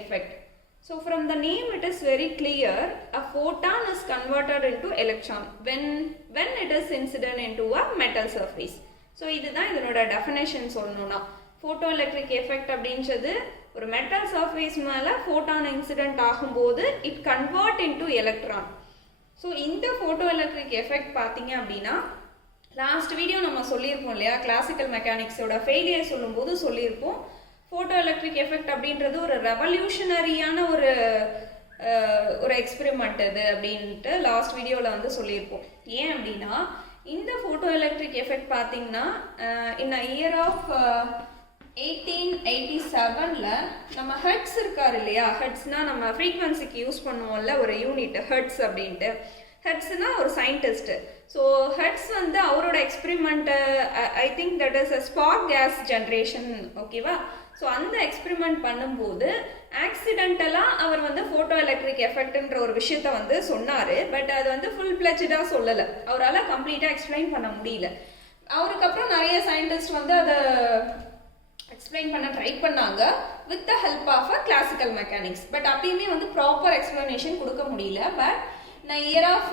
effect. So from the name it is very clear, a photon is converted into electron when it is incident into a metal surface. So இதுதான் இதனோட definition சொல்லணும்னா photoelectric effect அப்படின்றது ஒரு metal surface மேல photon incident ஆகும்போது it convert into electron. So இந்த photoelectric effect பார்த்தீங்க அப்படின்னா லாஸ்ட் வீடியோ நம்ம சொல்லியிருப்போம் இல்லையா, கிளாசிக்கல் மெக்கானிக்ஸோட ஃபெயிலியர் சொல்லும்போது சொல்லியிருப்போம் photoelectric effect அப்படின்றது ஒரு ரெவல்யூஷனரியான ஒரு எக்ஸ்பெரிமெண்ட் அது அப்படின்ட்டு லாஸ்ட் வீடியோவில் வந்து சொல்லியிருப்போம். ஏன் அப்படின்னா இந்த photoelectric effect பார்த்தீங்கன்னா in a year of 1887ல நம்ம ஹெர்ட்ஸ் இருக்கார் இல்லையா, ஹெர்ட்ஸ்னால் நம்ம ஃப்ரீக்வன்சிக்கு யூஸ் பண்ணுவோம்ல ஒரு யூனிட் ஹெர்ட்ஸ் அப்படின்ட்டு. ஹெர்ட்ஸ்னா ஒரு சயின்டிஸ்ட். ஸோ ஹெர்ட்ஸ் வந்து அவரோட எக்ஸ்பெரிமெண்ட்டை I think that is a spark gas generation, ஓகேவா. ஸோ அந்த எக்ஸ்பெரிமெண்ட் பண்ணும்போது ஆக்சிடென்டலாக அவர் வந்து photoelectric effectன்ற ஒரு விஷயத்த வந்து சொன்னார். பட் அது வந்து ஃபுல் பிளட்ஜாக சொல்லலை, அவரால் கம்ப்ளீட்டாக எக்ஸ்பிளைன் பண்ண முடியல. அவருக்கு அப்புறம் நிறைய சயின்டிஸ்ட் வந்து அதை எக்ஸ்பிளைன் பண்ண ட்ரை பண்ணாங்க with the help of a classical mechanics. But அப்பயுமே வந்து ப்ராப்பர் எக்ஸ்பிளனேஷன் கொடுக்க முடியல. பட் நான் இயர் ஆஃப்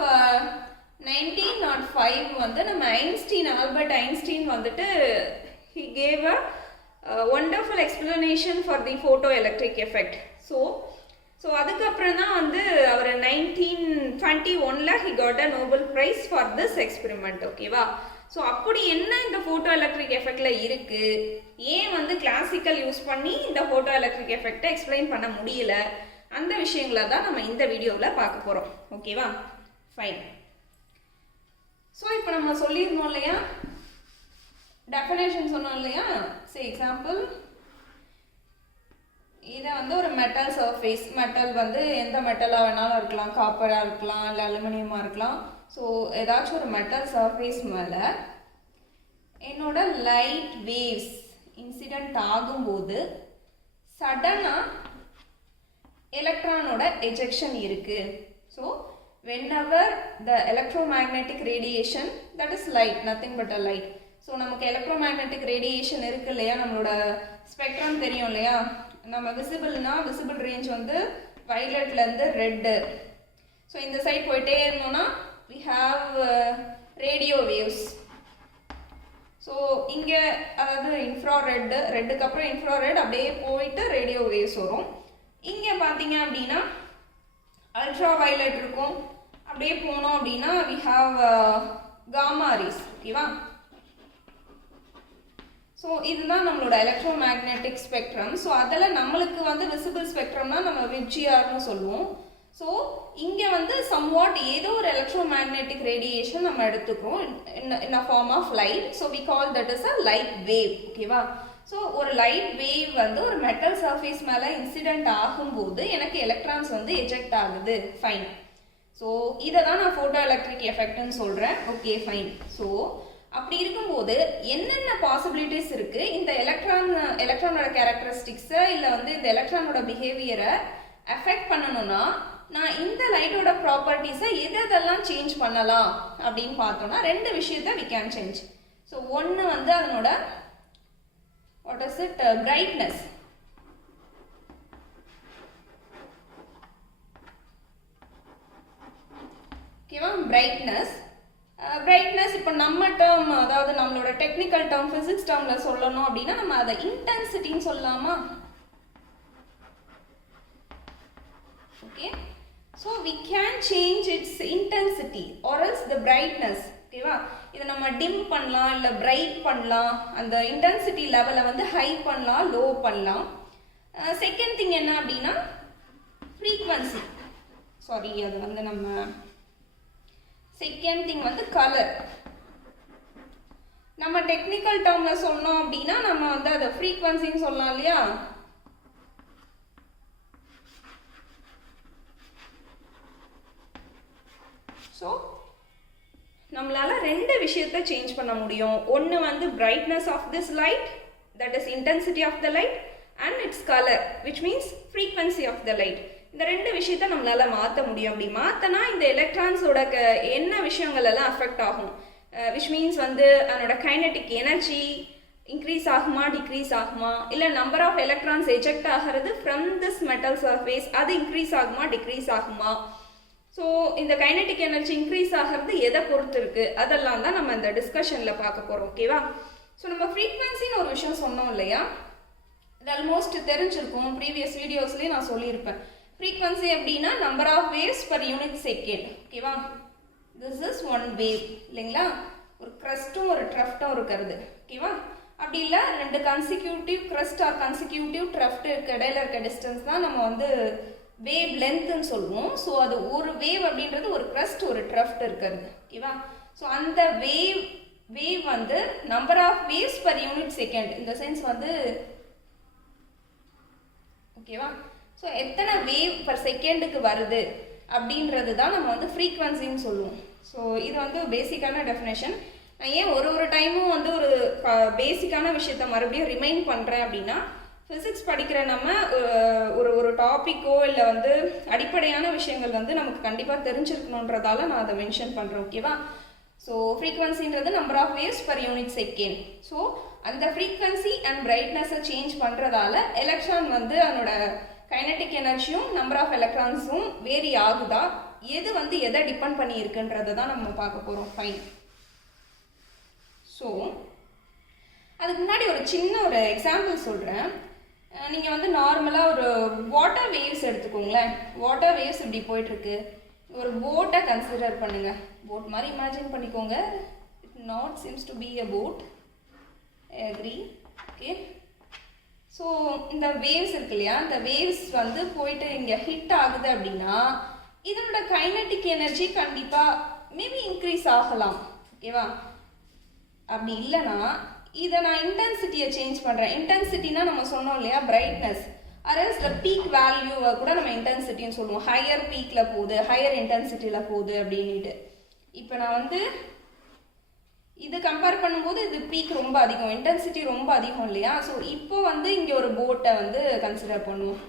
1905 வந்து நம்ம ஆல்பர்ட் ஐன்ஸ்டீன் வந்துட்டு he gave a wonderful explanation for the photoelectric effect. So அதுக்கப்புறம் தான் வந்து அவர் 1921ல் he got a Nobel Prize for this experiment, ஓகேவா. ஸோ அப்படி என்ன இந்த photoelectric effectல இருக்கு, ஏன் வந்து கிளாசிக்கல் யூஸ் பண்ணி இந்த photoelectric effectை எக்ஸ்பிளைன் பண்ண முடியல, அந்த விஷயங்களை தான் நம்ம இந்த வீடியோவில் பார்க்க போகிறோம், ஓகேவா. ஃபைன். ஸோ இப்போ நம்ம சொல்லியிருந்தோம் இல்லையா, டெஃபினேஷன் சொன்னோம் இல்லையா. சரி, எக்ஸாம்பிள் இதை வந்து ஒரு மெட்டல் சர்ஃபேஸ், மெட்டல் வந்து எந்த மெட்டலாக வேணாலும் இருக்கலாம், காப்பராக இருக்கலாம், இல்லை அலுமினியமாக இருக்கலாம். ஸோ ஏதாச்சும் ஒரு மெட்டல் சர்ஃபேஸ் மேலே என்னோட லைட் வேவ்ஸ் இன்சிடெண்ட் ஆகும்போது சடனாக எலக்ட்ரானோட எஜெக்ஷன் இருக்கு. So whenever the electromagnetic radiation, that is light, nothing but a light. So நமக்கு எலக்ட்ரோமேக்னெட்டிக் ரேடியேஷன் இருக்கு இல்லையா, நம்மளோட ஸ்பெக்ட்ரம் தெரியும் இல்லையா. நம்ம விசிபிள்னா விசிபிள் ரேஞ்ச் வந்து வயலட்லேருந்து ரெட்டு. ஸோ இந்த சைட் போயிட்டே இருந்தோம்னா we have radio waves. So இங்கே அதாவது இன்ஃப்ராரெட், ரெட்டுக்கு அப்புறம் இன்ஃப்ராரெட் அப்படியே போயிட்டு ரேடியோ வேவ்ஸ் வரும். இங்கே பார்த்தீங்க அப்படின்னா அல்ட்ரா வயலட் இருக்கும். அப்படியே போனோம் அப்படின்னா we have காமா ரேஸ், ஓகேவா. ஸோ இதுதான் நம்மளோட எலக்ட்ரோமேக்னெட்டிக் ஸ்பெக்ட்ரம். ஸோ அதில் நம்மளுக்கு வந்து விசிபிள் ஸ்பெக்ட்ரம்னா நம்ம விப்ஜிஆர்னு சொல்லுவோம். ஸோ இங்கே வந்து சம்வாட் ஏதோ ஒரு எலக்ட்ரோமேக்னெட்டிக் ரேடியேஷன் நம்ம எடுத்துக்கிறோம் in a form of light. So we call that is a light wave, ஓகேவா. ஸோ ஒரு லைட் வேவ் வந்து ஒரு மெட்டல் சர்ஃபேஸ் மேலே இன்சிடெண்ட் ஆகும்போது எனக்கு எலக்ட்ரான்ஸ் வந்து எஜெக்ட் ஆகுது. ஃபைன். ஸோ இதை தான் நான் photoelectric effectன்னு சொல்கிறேன், ஓகே ஃபைன். ஸோ அப்படி இருக்கும்போது என்னென்ன பாசிபிலிட்டிஸ் இருக்குது இந்த எலக்ட்ரானோட கேரக்டரிஸ்டிக்ஸை இல்லை வந்து இந்த எலக்ட்ரானோட பிஹேவியரை எஃபெக்ட் பண்ணணும்னா நான் இந்த லைட்டோட ப்ராப்பர்ட்டிஸை எதெல்லாம் சேஞ்ச் பண்ணலாம் அப்படின்னு பார்த்தோன்னா ரெண்டு விஷயத்தை we can change. ஸோ ஒன்று வந்து அதனோட what is it, brightness. ஓகேவா, brightness. brightness இப்போ நம்ம டேர்ம், அதாவது நம்மளோட டெக்னிக்கல் டேர்ம் ஃபிசிக்ஸ் டேர்மில் சொல்லணும் அப்படின்னா நம்ம அதை இன்டென்சிட்டின்னு சொல்லலாமா. Okay, so we can change its intensity or else the brightness, ஓகேவா. இதை நம்ம டிம் பண்ணலாம், இல்லை பிரைட் பண்ணலாம், அந்த இன்டென்சிட்டி லெவலை வந்து ஹை பண்ணலாம், லோ பண்ணலாம். செகண்ட் திங் என்ன அப்படின்னா ஃப்ரீக்வன்சி, சாரி அது வந்து நம்ம செகண்ட் திங் வந்து கலர். நம்ம டெக்னிக்கல் டேர்மில் சொன்னோம் அப்படின்னா நம்ம வந்து அதை ஃப்ரீக்வன்சின்னு சொல்லலாம் இல்லையா. ஸோ நம்மளால ரெண்டு விஷயத்தை சேஞ்ச் பண்ண முடியும். ஒன்று வந்து brightness of this light, that is intensity of the light, and its color, which means frequency of the light. இந்த ரெண்டு விஷயத்தை நம்மளால மாற்ற முடியும். அப்படி மாற்றினா இந்த எலக்ட்ரான்ஸோட என்ன விஷயங்கள் எல்லாம் அஃபெக்ட் ஆகும், which means வந்து அதனோட கைனடிக் எனர்ஜி, இன்க்ரீஸ் ஆகுமா டிக்ரீஸ் ஆகுமா, இல்லை நம்பர் ஆஃப் எலக்ட்ரான்ஸ் எஜெக்ட் ஆகிறது ஃப்ரம் திஸ் மெட்டல் சர்ஃபேஸ் அது இன்க்ரீஸ் ஆகுமா டிக்ரீஸ் ஆகுமா. ஸோ இந்த கைனடிக் எனர்ஜி இன்க்ரீஸ் ஆகிறது எதை பொறுத்து இருக்குது, அதெல்லாம் தான் நம்ம இந்த டிஸ்கஷனில் பார்க்க போகிறோம். ஓகேவா. ஸோ நம்ம ஃப்ரீக்வன்சின்னு ஒரு விஷயம் சொன்னோம் இல்லையா, இது ஆல்மோஸ்ட் தெரிஞ்சிருக்கும், ப்ரீவியஸ் வீடியோஸ்லேயே நான் சொல்லியிருப்பேன். ஃப்ரீக்வன்சி அப்படின்னா number of waves per unit second. ஓகேவா. திஸ் இஸ் ஒன் வேவ் இல்லைங்களா, ஒரு க்ரஸ்ட்டும் ஒரு ட்ரஃப்டும் இருக்கிறது. ஓகேவா. அப்படி இல்லை ரெண்டு consecutive crust R consecutive drought இடையில இருக்க டிஸ்டன்ஸ் தான் நம்ம வந்து வேவ் லென்த்துன்னு சொல்லுவோம். ஸோ அது ஒரு வேவ் அப்படின்றது ஒரு க்ரஸ்ட் ஒரு ட்ரஃப்ட் இருக்கிறது. ஓகேவா. ஸோ அந்த வேவ் வந்து number of waves per unit second இந்த சென்ஸ் வந்து ஓகேவா. ஸோ எத்தனை வேவ் பர் செகண்டுக்கு வருது அப்படின்றது தான் நம்ம வந்து ஃப்ரீக்வன்சின்னு சொல்லுவோம். ஸோ இது வந்து பேசிக்கான டெஃபினேஷன். நான் ஏன் ஒரு டைமும் வந்து ஒரு பேசிக்கான விஷயத்த மறுபடியும் ரிமைண்ட் பண்ணுறேன் அப்படின்னா, ஃபிசிக்ஸ் படிக்கிற நம்ம ஒரு டாப்பிக்கோ இல்லை வந்து அடிப்படையான விஷயங்கள் வந்து நமக்கு கண்டிப்பாக தெரிஞ்சிருக்கணுன்றதால நான் அதை மென்ஷன் பண்ணுறேன். ஓகேவா. ஸோ ஃப்ரீக்வன்சின்றது number of waves per unit second. So அந்த ஃப்ரீக்வன்சி அண்ட் பிரைட்னஸை சேஞ்ச் பண்ணுறதால எலக்ட்ரான் வந்து அதனோட கைனடிக் எனர்ஜியும் நம்பர் ஆஃப் எலக்ட்ரான்ஸும் வேரி ஆகுதா, எது வந்து எதை டிபெண்ட் பண்ணி இருக்குன்றதை தான் நம்ம பார்க்க போகிறோம். ஃபைன். ஸோ அதுக்கு முன்னாடி ஒரு சின்ன ஒரு எக்ஸாம்பிள் சொல்கிறேன். நீங்கள் வந்து நார்மலாக ஒரு வாட்டர் வேவ்ஸ் எடுத்துக்கோங்களேன். வாட்டர் வேவ்ஸ் இப்படி போயிட்டுருக்கு. ஒரு போட்டை கன்சிடர் பண்ணுங்கள். போட் மாதிரி இமேஜின் பண்ணிக்கோங்க. It not seems to be a boat. I agree. Okay. So இந்த வேவ்ஸ் இருக்கு இல்லையா, இந்த வேவ்ஸ் வந்து போயிட்டு இங்கே ஹிட் ஆகுது அப்படின்னா இதனோட கைனடிக் எனர்ஜி கண்டிப்பாக மேபி இன்க்ரீஸ் ஆகலாம். ஓகேவா. அப்படி இல்லைன்னா இதை நான் இன்டென்சிட்டியை சேஞ்ச் பண்ணுறேன். இன்டென்சிட்டினா நம்ம சொன்னோம் இல்லையா பிரைட்னஸ், அரேஸ் த பீக் வேல்யூவை கூட நம்ம இன்டென்சிட்டின்னு சொல்லுவோம். ஹையர் பீக்கில் போகுது, ஹையர் இன்டென்சிட்டியில் போகுது அப்படின்ட்டு. இப்போ நான் வந்து இது கம்பேர் பண்ணும்போது இது பீக் ரொம்ப அதிகம், இன்டென்சிட்டி ரொம்ப அதிகம் இல்லையா. ஸோ இப்போ வந்து இங்கே ஒரு போட்டை வந்து கன்சிடர் பண்ணுவோம்.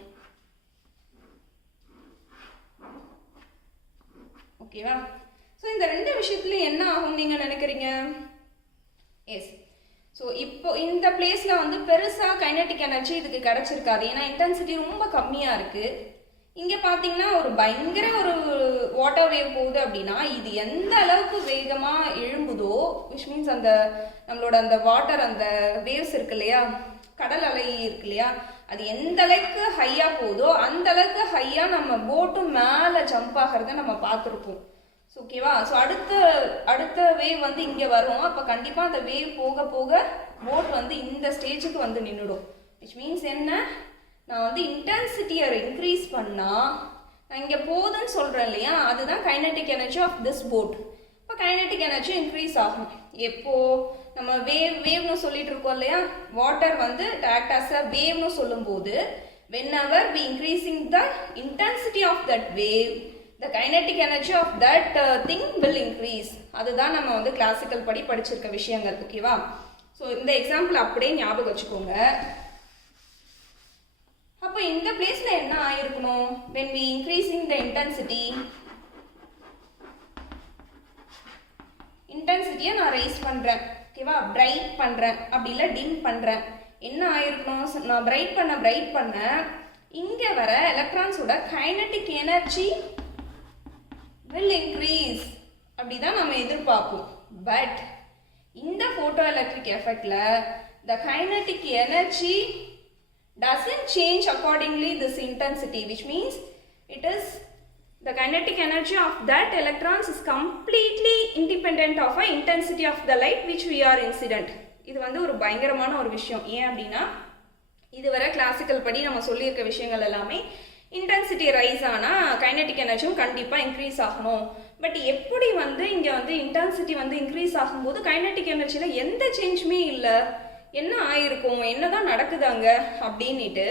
ஓகேவா. ஸோ இந்த ரெண்டு விஷயத்துலையும் என்ன ஆகும் நீங்கள் நினைக்கிறீங்க? எஸ். ஸோ இப்போ இந்த பிளேஸில் வந்து பெருசாக கைனடிக் எனர்ஜி இதுக்கு கிடச்சிருக்காது, ஏன்னா இன்டென்சிட்டி ரொம்ப கம்மியாக இருக்குது. இங்கே பார்த்தீங்கன்னா ஒரு பயங்கர ஒரு வாட்டர் வேவ் போகுது அப்படின்னா இது எந்த அளவுக்கு வேகமாக எழும்புதோ, விச் மீன்ஸ் அந்த நம்மளோட அந்த வாட்டர் அந்த வேவ்ஸ் இருக்கு இல்லையா, கடல் அலை இருக்கு இல்லையா, அது எந்த அளவுக்கு ஹையாக போகுதோ அந்த அளவுக்கு ஹையாக நம்ம போட்டு மேலே ஜம்ப் ஆகிறத நம்ம பார்த்துருப்போம். ஸோ ஓகேவா. ஸோ அடுத்த வேவ் வந்து இங்கே வரும். அப்போ கண்டிப்பாக அந்த வேவ் போக போக போட் வந்து இந்த ஸ்டேஜுக்கு வந்து நின்றுடும். விச் மீன்ஸ் என்ன, நான் வந்து இன்டென்சிட்டியை இன்க்ரீஸ் பண்ணால் நான் இங்கே போகுதுன்னு சொல்கிறேன் இல்லையா, அதுதான் kinetic energy of this boat. இப்போ கைனடிக் எனர்ஜி இன்க்ரீஸ் ஆகும். எப்போது நம்ம வேவ்னு சொல்லிட்டு இருக்கோம் இல்லையா, வாட்டர் வந்து ஆக்ட் ஆஸ் அ வேவ்னு சொல்லும்போது whenever we increasing the intensity of that wave, the kinetic energy of that thing will increase. அதுதான் நம்ம வந்து கிளாசிக்கல் படி படிச்சிருக்க விஷயங்கள். ஓகேவா. ஸோ இந்த எக்ஸாம்பிள் அப்படியே ஞாபகம் வச்சுக்கோங்க. அப்போ இந்த பிளேஸ்ல என்ன ஆயிருக்கணும், when we increasing the இன்டென்சிட்டியை நான் ரைஸ் பண்ணுறேன். ஓகேவா. பிரைட் பண்ணுறேன், அப்படி இல்லை டிம் பண்ணுறேன். என்ன ஆயிருக்கணும், நான் பிரைட் பண்ண இங்கே வர எலக்ட்ரான்ஸோட கைனடிக் எனர்ஜி will increase அப்படிதான் நம்ம எதிர்பார்ப்போம். பட் இந்த போட்டோ எலக்ட்ரிக் எஃபெக்ட்ல the kinetic energy doesn't change accordingly this intensity, which means it is the kinetic energy of that electrons is completely independent of the intensity of the light which we are incident. இது வந்து ஒரு பயங்கரமான ஒரு விஷயம். ஏன் அப்படின்னா இதுவரை classical படி நம்ம சொல்லியிருக்க விஷயங்கள் எல்லாமே இன்டென்சிட்டி ரைஸ் ஆனால் கைனடிக் எனர்ஜியும் கண்டிப்பாக இன்க்ரீஸ் ஆகணும். பட் எப்படி வந்து இங்கே வந்து இன்டென்சிட்டி வந்து இன்க்ரீஸ் ஆகும்போது கைனடிக் எனர்ஜியில் எந்த சேஞ்சுமே இல்லை, என்ன ஆயிருக்கும், என்னதான் நடக்குதாங்க அப்படின்ட்டு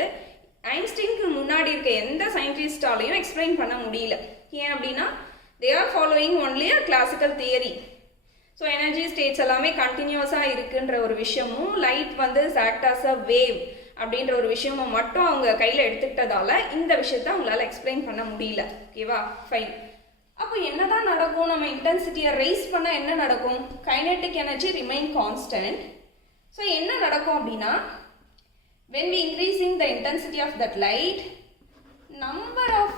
ஐன்ஸ்டீனுக்கு முன்னாடி இருக்க எந்த சயின்டிஸ்டாலையும் எக்ஸ்பிளைன் பண்ண முடியல. ஏன் அப்படின்னா they are following only a classical theory. So energy states எல்லாமே கண்டினியூஸாக இருக்குன்ற ஒரு விஷயமும், லைட் வந்து ஆக்ட் ஆஸ் அ வேவ் அப்படின்ற ஒரு விஷயமும் மட்டும் அவங்க கையில் எடுத்துக்கிட்டதால இந்த விஷயத்த அவங்களால எக்ஸ்பிளைன் பண்ண முடியல. ஓகேவா. ஃபைன். அப்போ என்னதான் நடக்கும், நம்ம இன்டென்சிட்டியை ரைஸ் பண்ணால் என்ன நடக்கும், kinetic energy remain constant. So என்ன நடக்கும் அப்படின்னா when we increasing the intensity of that light, number of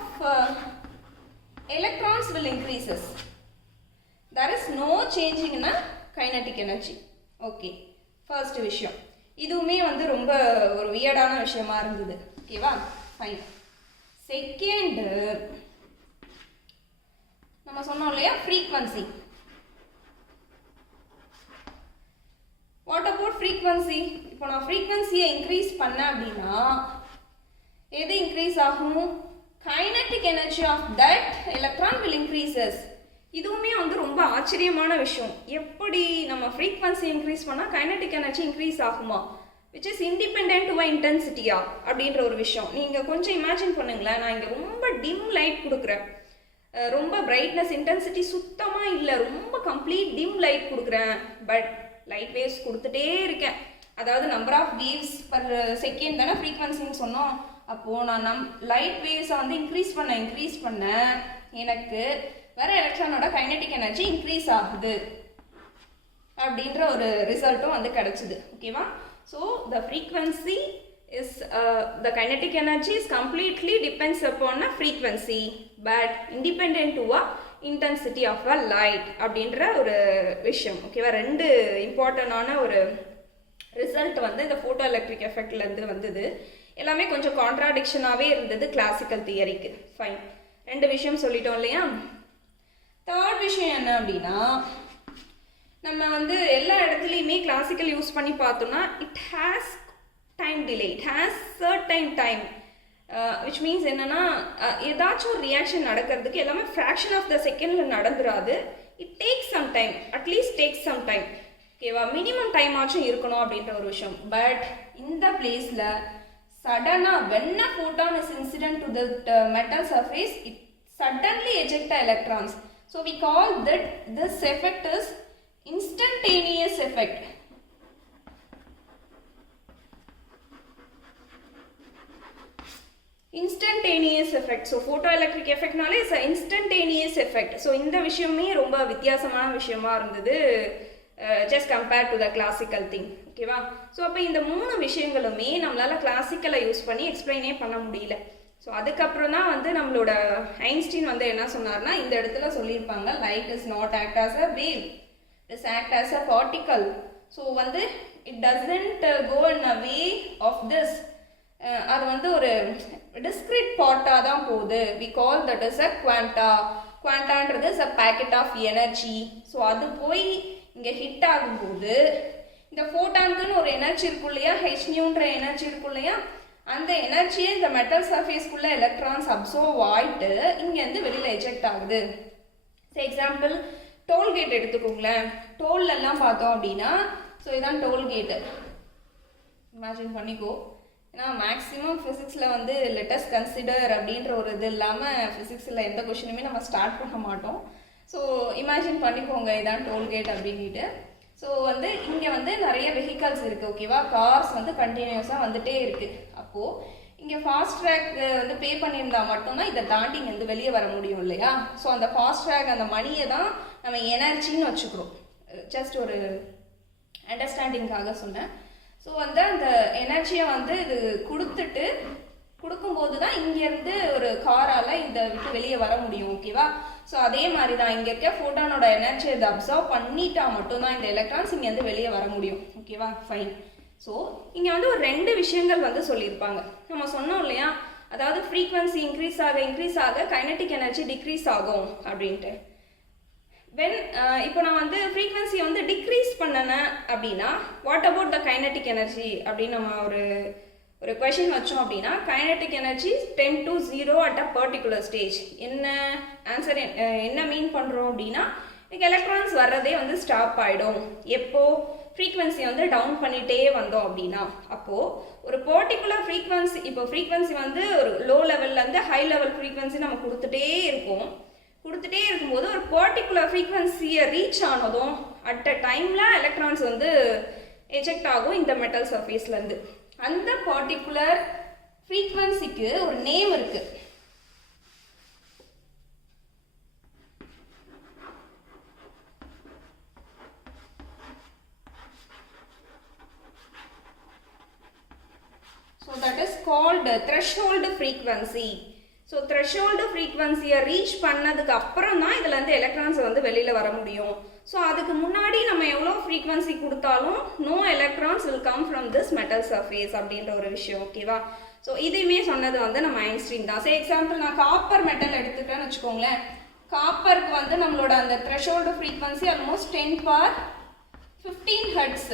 electrons will increases. There is no changing in a kinetic energy. Okay, first விஷயம் இதுவுமே வந்து ரொம்ப ஒரு வியர்டான விஷயமா இருந்தது. ஓகேவா, ஃபைன். செகண்ட் நம்ம சொன்னோம் இல்லையா frequency. What about frequency? இப்போ நான் frequency-யை increase பண்ண அப்படின்னா எது increase ஆகும்? Kinetic energy of that electron will increases. இதுவுமே வந்து ரொம்ப ஆச்சரியமான விஷயம். எப்படி நம்ம frequency increase பண்ணா kinetic energy increase ஆகுமா? Which is independent to intensity அப்படின்ற ஒரு விஷயம். நீங்க கொஞ்சம் இமேஜின் பண்ணுங்களேன். நான் இங்க ரொம்ப dim light கொடுக்குறேன், ரொம்ப brightness intensity சுத்தமா இல்லை, ரொம்ப complete dim light கொடுக்குறேன். பட் லைட் வேவ்ஸ் கொடுத்துட்டே இருக்கேன். அதாவது number of waves per second தானே ஃப்ரீக்வன்சின்னு சொன்னோம். அப்போது நான் லைட் வேவ்ஸை வந்து இன்க்ரீஸ் பண்ண எனக்கு வேற எலக்ட்ரானோட கைனடிக் எனர்ஜி இன்க்ரீஸ் ஆகுது அப்படின்ற ஒரு ரிசல்ட்டும் வந்து கிடைச்சிது. ஓகேவா, so the frequency is the kinetic energy is completely depends upon a frequency but independent to a intensity of a light அப்படின்ற ஒரு விஷயம். ஓகேவா, ரெண்டு இம்பார்ட்டண்டான ஒரு ரிசல்ட் வந்து இந்த ஃபோட்டோ எலக்ட்ரிக் எஃபெக்ட்லேருந்து வந்தது. எல்லாமே கொஞ்சம் கான்ட்ராடிக்ஷனாகவே இருந்தது கிளாசிக்கல் தியரிக்கு. ஃபைன், ரெண்டு விஷயம் சொல்லிட்டோம் இல்லையா. தேர்ட் விஷயம் என்ன அப்படின்னா, நம்ம வந்து எல்லா இடத்துலையுமே கிளாசிக்கல் யூஸ் பண்ணி பார்த்தோம்னா it has time delay, it has certain time. Which means என்னென்னா ஏதாச்சும் ஒரு ரியாக்ஷன் நடக்கிறதுக்கு எல்லாமே ஃப்ராக்ஷன் ஆஃப் த செகண்டில் நடந்துடாது. It takes some time, at least takes some time. ஓகேவா, மினிமம் டைம் ஆச்சும் இருக்கணும் அப்படின்ற ஒரு விஷயம். பட் இந்த பிளேஸில் சடனாக when a photon is incident to the metal surface, it suddenly eject the electrons. So we call that this effect is instantaneous effect. Instantaneous effect. So photoelectric effect நாலே is a instantaneous effect. So இந்த விஷயமே ரொம்ப வித்தியாசமான விஷயமா இருந்தது just compared to the classical thing. ஓகேவா, so அப்போ இந்த மூணு விஷயங்களுமே நம்மளால கிளாசிக்கலை யூஸ் பண்ணி எக்ஸ்பிளைனே பண்ண முடியல. ஸோ அதுக்கப்புறம் தான் வந்து நம்மளோட ஐன்ஸ்டீன் வந்து என்ன சொன்னார்னா, இந்த இடத்துல சொல்லியிருப்பாங்க light is not act as a wave, is act as a particle. So வந்து it doesn't go in a way of this, அது வந்து ஒரு டிஸ்கிரிட் பார்ட்டாக தான் போகுது. We call that is a quanta. குவாண்டான்றது is a packet of energy. So அது போய் இங்கே ஹிட் ஆகும்போது இந்த ஃபோட்டானுக்குன்னு ஒரு எனர்ஜி இருக்கும் இல்லையா, ஹெச்னியூன்ற எனர்ஜி இருக்கும் இல்லையா, அந்த எனர்ஜியை இந்த மெட்டல் சர்ஃபேஸ்க்குள்ளே எலக்ட்ரான்ஸ் அப்சர்வ் ஆகிட்டு இங்கேருந்து வெளியில் எஜெக்ட் ஆகுது. ஸோ எக்ஸாம்பிள் டோல்கேட் எடுத்துக்கோங்களேன். டோல்லெல்லாம் பார்த்தோம் அப்படின்னா, ஸோ இதான் டோல்கேட்டு, இமேஜின் பண்ணிக்கோ. ஏன்னா மேக்ஸிமம் ஃபிசிக்ஸில் வந்து லெட்டஸ் கன்சிடர் அப்படின்ற ஒரு இது இல்லாமல் ஃபிசிக்ஸில் எந்த கொஷினுமே நம்ம ஸ்டார்ட் பண்ண மாட்டோம். ஸோ இமேஜின் பண்ணிக்கோங்க இதான் டோல்கேட் அப்படின்ட்டு. ஸோ வந்து இங்கே வந்து நிறைய வெஹிக்கல்ஸ் இருக்குது. ஓகேவா, கார்ஸ் வந்து கண்டினியூஸாக வந்துகிட்டே இருக்குது. அப்போது இங்கே ஃபாஸ்ட் ட்ராக் வந்து பே பண்ணியிருந்தால் மட்டும்தான் இதை தாண்டி இங்கே வந்து வெளியே வர முடியும் இல்லையா. ஸோ அந்த ஃபாஸ்ட் ட்ராக் அந்த மணியை தான் நம்ம எனர்ஜின்னு வச்சுக்கிறோம். ஜஸ்ட் ஒரு அண்டர்ஸ்டாண்டிங்காக சொன்னேன். ஸோ வந்து அந்த எனர்ஜியை வந்து இது கொடுக்கும்போது தான் இங்கேருந்து ஒரு காரால் இதை விட்டு வெளியே வர முடியும். ஓகேவா, ஸோ அதே மாதிரி தான் இங்கே இருக்க ஃபோட்டானோட எனர்ஜியை இதை அப்சர்வ் பண்ணிட்டா மட்டும்தான் இந்த எலக்ட்ரான்ஸ் இங்கேருந்து வெளியே வர முடியும். ஓகேவா, ஃபைன். ஸோ இங்கே வந்து ஒரு ரெண்டு விஷயங்கள் வந்து சொல்லியிருப்பாங்க. நம்ம சொன்னோம் இல்லையா, அதாவது ஃப்ரீக்வன்சி இன்க்ரீஸ் ஆக கைனடிக் எனர்ஜி டிக்ரீஸ் ஆகும் அப்படின்ட்டு. இப்போ நான் வந்து ஃப்ரீக்வன்சியை வந்து டிக்ரீஸ் பண்ணனேன் அப்படின்னா what about the kinetic energy அப்படின்னு நம்ம ஒரு கொஷின் வச்சோம் அப்படின்னா, kinetic energy 10 to 0 at a particular stage. என்ன ஆன்சர் என்ன மீன் பண்ணுறோம் அப்படின்னா, எனக்கு எலக்ட்ரான்ஸ் வர்றதே வந்து ஸ்டாப் ஆகிடும். எப்போ ஃப்ரீக்வன்சியை வந்து டவுன் பண்ணிகிட்டே வந்தோம் அப்படின்னா, அப்போது ஒரு பர்டிகுலர் ஃப்ரீக்வன்சி, இப்போ ஃப்ரீக்வன்சி வந்து ஒரு லோ லெவல்லேருந்து ஹை லெவல் ஃப்ரீக்வன்சி நம்ம கொடுத்துட்டே இருக்கும்போது ஒரு பர்டிகுலர் ஃப்ரீக்வன்சியை ரீச் ஆனதும் அட் அ டைமில் எலக்ட்ரான்ஸ் வந்து எஜெக்ட் ஆகும் இந்த மெட்டல் சர்ஃபேஸ்லேருந்து. அந்த பர்டிகுலர் ஃப்ரீக்வன்சிக்கு ஒரு நேம் இருக்குது. threshold frequency. ஸோ த்ரெஷோல்டு ஃப்ரீக்வன்சியை ரீச் பண்ணதுக்கு அப்புறம் தான் இதில் வந்து எலக்ட்ரான்ஸ் வந்து வெளியில் வர முடியும். ஸோ அதுக்கு முன்னாடி நம்ம எவ்வளோ ஃப்ரீக்வன்சி கொடுத்தாலும் no electrons will come from this metal surface அப்படின்ற ஒரு விஷயம். ஓகேவா? ஸோ இதுவுமே சொன்னது வந்து நம்ம ஐன்ஸ்டீன் தான். ஸோ எக்ஸாம்பிள் நான் காப்பர் மெட்டல் எடுத்துக்கிறேன்னு வச்சுக்கோங்களேன். காப்பருக்கு வந்து நம்மளோட அந்த threshold frequency almost 10^15 hertz.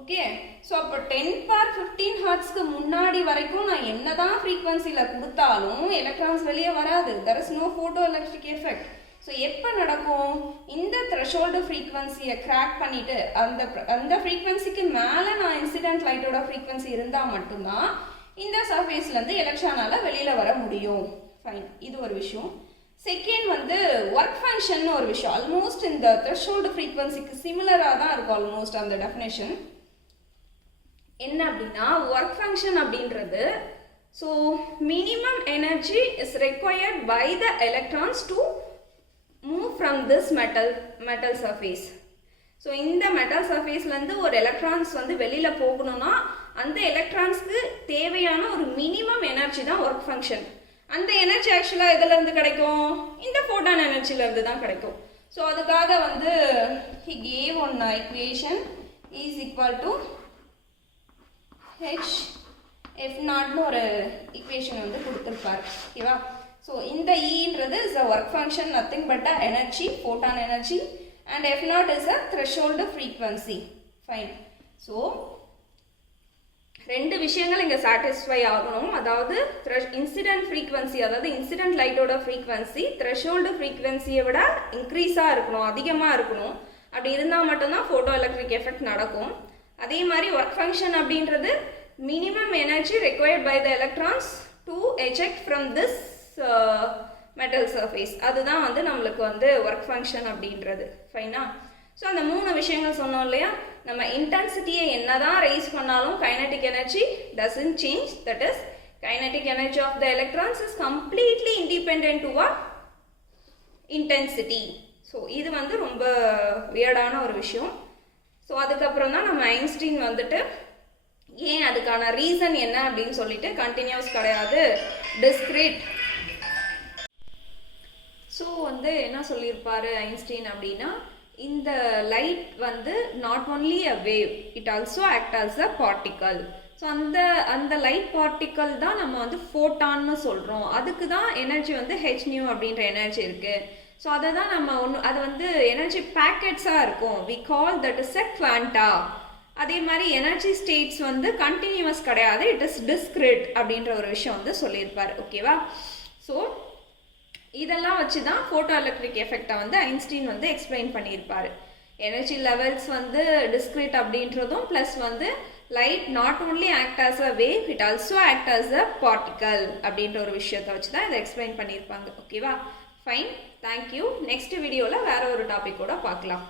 Okay, so அப்போ 10^15 ஹெர்ட்ஸ்க்கு முன்னாடி வரைக்கும் நான் என்னதான் ஃப்ரீக்வன்சியில் கொடுத்தாலும் எலக்ட்ரான்ஸ் வெளியே வராது. There is no photoelectric effect. So எப்போ நடக்கும்? இந்த த்ரெஷோல்டு ஃப்ரீக்வன்சியை கிராக் பண்ணிட்டு அந்த ஃப்ரீக்வன்சிக்கு மேலே நான் இன்சிடென்ட் லைட்டோட ஃப்ரீக்வன்சி இருந்தால் மட்டும்தான் இந்த சர்ஃபேஸ்லேருந்து எலக்ட்ரானால் வெளியில் வர முடியும். ஃபைன், இது ஒரு விஷயம். செகண்ட் வந்து ஒர்க் ஃபங்க்ஷன் ஒரு விஷயம். ஆல்மோஸ்ட் இந்த த்ரெஷோல்டு ஃப்ரீக்வன்சிக்கு சிமிலராக தான் இருக்கும் ஆல்மோஸ்ட் அந்த டெஃபினேஷன். என்ன அப்படின்னா ஒர்க் ஃபங்க்ஷன் அப்படின்றது, so minimum energy is required by the electrons to move from this metal surface. So இந்த மெட்டல் சர்ஃபேஸ்லேருந்து ஒரு எலக்ட்ரான்ஸ் வந்து வெளியில் போகணும்னா அந்த எலக்ட்ரான்ஸ்க்கு தேவையான ஒரு மினிமம் எனர்ஜி தான் ஒர்க் ஃபங்க்ஷன். அந்த எனர்ஜி ஆக்சுவலாக எதுலேருந்து கிடைக்கும்? இந்த ஃபோட்டான் எனர்ஜிலேருந்து தான் கிடைக்கும். ஸோ அதுக்காக வந்து he gave one equation is equal to h f நாட்னு ஒரு ஈக்குவேஷன் வந்து கொடுத்துருப்பார். ஓகேவா? ஸோ இந்த ஈன்றது is a work function, nothing but a energy, photon energy, and f naught is a threshold frequency. Fine. So ரெண்டு விஷயங்கள் இங்கே சாட்டிஸ்ஃபை ஆகணும். அதாவது இன்சிடென்ட் ஃப்ரீக்வன்சி, அதாவது இன்சிடென்ட் லைட்டோட ஃப்ரீக்வன்சி த்ரெஷோல்டு ஃப்ரீக்வன்சியை விட இன்க்ரீஸாக இருக்கணும், அதிகமாக இருக்கணும். அப்படி இருந்தால் மட்டும்தான் ஃபோட்டோ எலக்ட்ரிக் எஃபெக்ட் நடக்கும். அதே மாதிரி ஒர்க் ஃபங்க்ஷன் அப்படின்றது minimum energy required by the electrons to eject from this metal surface. அதுதான் வந்து நம்மளுக்கு வந்து ஒர்க் ஃபங்க்ஷன் அப்படின்றது. ஃபைனா? ஸோ அந்த 3 விஷயங்கள் சொன்னோம் இல்லையா? நம்ம இன்டென்சிட்டியை என்னதான் ரைஸ் பண்ணாலும் kinetic energy doesn't change. That is kinetic energy of the electrons is completely independent to a intensity. So இது வந்து ரொம்ப வியர்டான ஒரு விஷயம். ஸோ அதுக்கப்புறம் தான் நம்ம ஐன்ஸ்டீன் வந்துட்டு ஏன் அதுக்கான ரீசன் என்ன அப்படின்னு சொல்லிட்டு கண்டினியூஸ் கிடையாது, டிஸ்கிரீட். ஸோ வந்து என்ன சொல்லியிருப்பாரு ஐன்ஸ்டீன் அப்படின்னா, இந்த லைட் வந்து not only a wave, it also act as a particle. So அந்த லைட் பார்ட்டிக்கல் தான் நம்ம வந்து ஃபோட்டான்னு சொல்கிறோம். அதுக்கு தான் எனர்ஜி வந்து ஹெச்நியூ அப்படின்ற எனர்ஜி இருக்குது. ஸோ அதை தான் நம்ம அது வந்து எனர்ஜி பேக்கெட்ஸாக இருக்கும். We call that is a quanta. அதே மாதிரி எனர்ஜி ஸ்டேட்ஸ் வந்து கண்டினியூவஸ் கிடையாது, இட் இஸ் டிஸ்கிரிட் அப்படின்ற ஒரு விஷயம் வந்து சொல்லியிருப்பார். ஓகேவா? ஸோ இதெல்லாம் வச்சு தான் ஃபோட்டோ எலக்ட்ரிக் எஃபெக்டை வந்து ஐன்ஸ்டீன் வந்து எக்ஸ்பிளைன் பண்ணியிருப்பார். எனர்ஜி லெவல்ஸ் வந்து டிஸ்கிரிட் அப்படின்றதும் ப்ளஸ் வந்து light not only act as a wave, it also act as a particle அப்படின்ற ஒரு விஷயத்தை வச்சு தான் இதை எக்ஸ்பிளைன் பண்ணியிருப்பாங்க. ஓகேவா? Fine, thank you. நெக்ஸ்ட் வீடியோவில் வேற ஒரு டாபிக் கூட பார்க்கலாம்.